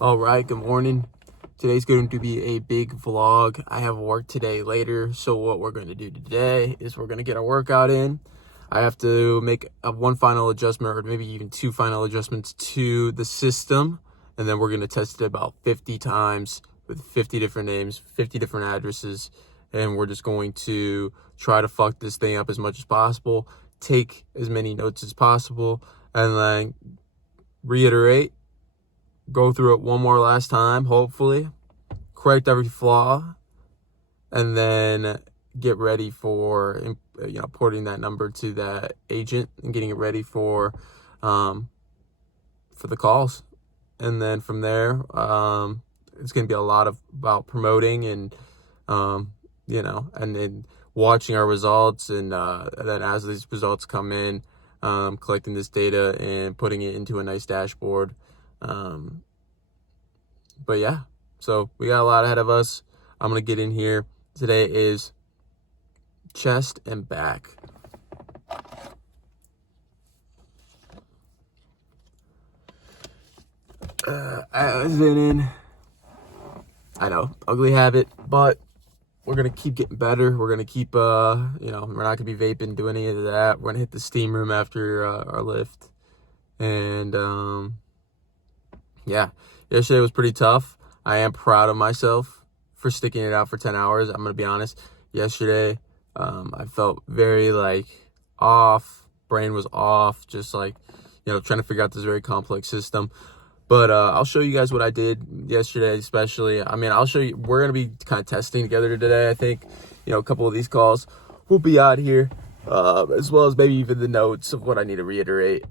All right, good morning. Today's going to be a big vlog. I have work today later, so what we're going to do today is we're going to get our workout in. I have to make one final adjustment, or maybe even two final adjustments to the system, and then we're going to test it about 50 times with 50 different names, 50 different addresses, and we're just going to try to fuck this thing up as much as possible, take as many notes as possible, and then reiterate, go through it one more last time, hopefully, correct every flaw, and then get ready for porting that number to that agent and getting it ready for the calls. And then from there, it's going to be a lot about promoting and and then watching our results, and then as these results come in, collecting this data and putting it into a nice dashboard. But yeah, so we got a lot ahead of us. I'm going to get in here. Today is chest and back. I know, ugly habit, but we're going to keep getting better. We're going to keep, we're not going to be vaping, do any of that. We're going to hit the steam room after our lift. And, yeah, yesterday was pretty tough. I am proud of myself for sticking it out for 10 hours. I'm going to be honest. Yesterday, I felt very, off. Brain was off, just, trying to figure out this very complex system. But I'll show you guys what I did yesterday, especially. I mean, I'll show you. We're going to be kind of testing together today, I think. A couple of these calls will be out here, as well as maybe even the notes of what I need to reiterate.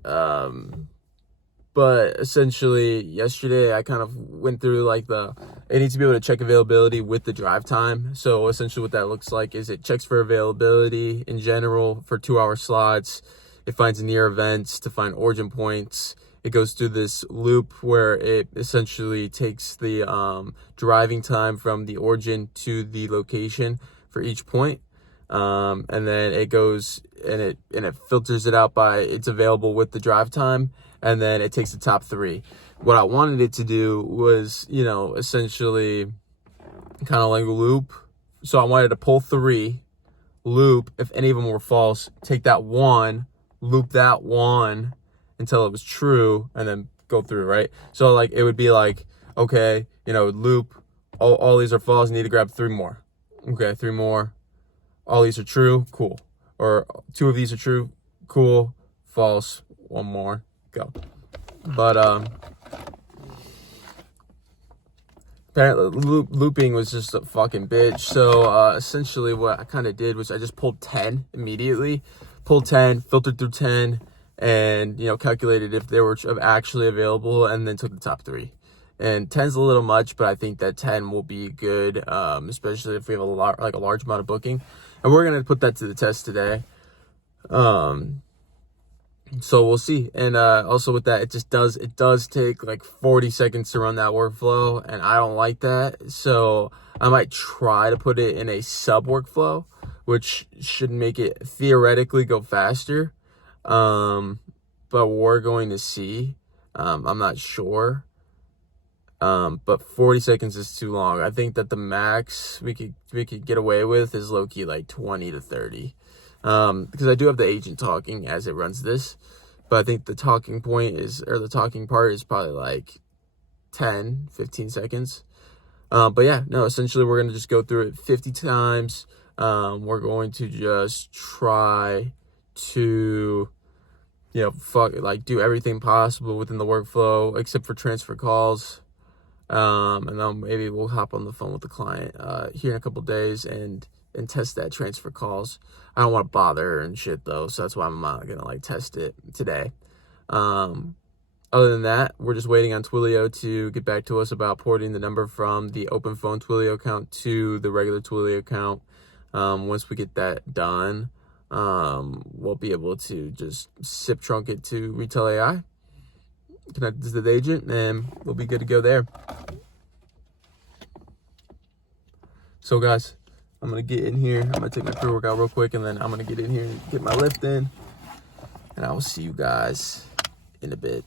But essentially, yesterday, I kind of went through, it needs to be able to check availability with the drive time. So essentially what that looks like is it checks for availability in general for 2-hour slots. It finds near events to find origin points. It goes through this loop where it essentially takes the driving time from the origin to the location for each point. And then it goes and it filters it out by it's available with the drive time. And then it takes the top 3. What I wanted it to do was, essentially kind of like a loop. So I wanted to pull 3, loop. If any of them were false, take that 1, loop that 1 until it was true, and then go through, right? So it would be okay, loop, all these are false, you need to grab 3 more. Okay, 3 more. All these are true, cool. Or 2 of these are true, cool, false, 1 more. Go. But apparently looping was just a fucking bitch. So essentially what I kind of did was I just pulled 10 immediately, pulled 10, filtered through 10, and calculated if they were actually available, and then took the top 3. And 10's a little much, but I think that 10 will be good, especially if we have a large amount of booking, and we're gonna put that to the test today. So we'll see. And also with that, it does take 40 seconds to run that workflow, and I don't like that. So I might try to put it in a sub workflow, which should make it theoretically go faster. But we're going to see. I'm not sure. But 40 seconds is too long. I think that the max we could get away with is low-key 20 to 30. Because I do have the agent talking as it runs this, but I think the talking part is probably 10, 15 seconds. But yeah, no, essentially we're going to just go through it 50 times. We're going to just try to, do everything possible within the workflow, except for transfer calls. And then maybe we'll hop on the phone with the client, here in a couple days and test that transfer calls. I don't want to bother her and shit though, so that's why I'm not gonna test it today. Other than that, we're just waiting on Twilio to get back to us about porting the number from the open phone Twilio account to the regular Twilio account. Once we get that done, we'll be able to just SIP trunk it to Retail AI, connect this to the agent, and we'll be good to go there. So guys, I'm going to get in here. I'm going to take my pre-workout real quick, and then I'm going to get in here and get my lift in. And I will see you guys in a bit.